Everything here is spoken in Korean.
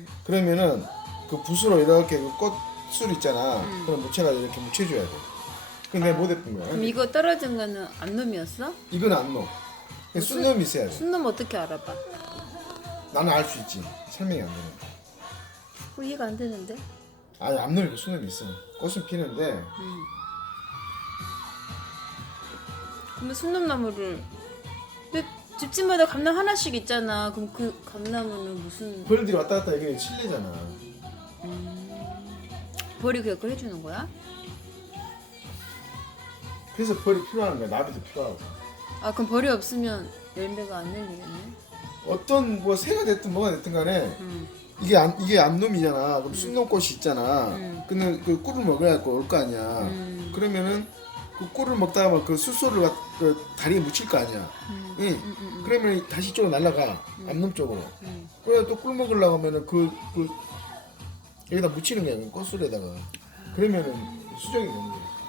음. 그러면은 그 붓으로 이렇게 그 꽃술 있잖아. 음. 그럼 묻혀가지고 이렇게 묻혀줘야 돼. 내가 못 해본 거야. 그럼 이거 떨어진 거는 암놈이었어? 이건 안 넣어. 순놈이 있어야 돼. 순놈 어떻게 알아봐? 나는 알 수 있지. 설명이 안 되는 거. 어, 이해가 안 되는데? 아니 암놈이 순놈이 있어. 꽃은 피는데 음. 그러면 순놈 나무를 근데 집집마다 감나무 하나씩 있잖아. 그럼 그 감나무는 무슨 벌들이 왔다 갔다 이게 실리잖아. 벌이 그걸 해주는 거야? 그래서 벌이 필요한 거야. 나비도 필요하고. 아 그럼 벌이 없으면 열매가 안 열리겠네. 어떤 뭐 새가 됐든 뭐가 됐든 간에 음. 이게 암 이게 암놈이잖아. 그럼 순놈꽃이 있잖아. 음. 근데 그 꿀을 먹어야 올 거 아니야. 음. 그러면은 그 꿀을 먹다가 막그 수소를 갖- 그 다리에 묻힐 거 아니야. 음. 응. 음, 음, 음. 그러면 다시 쪽으로 날아가. 암놈 쪽으로. 음. 그래 또 꿀 먹으려고 하면은 그, 그 여기다 묻히는 거야. 그 꽃술에다가. 그러면은 수정이 되는 거야.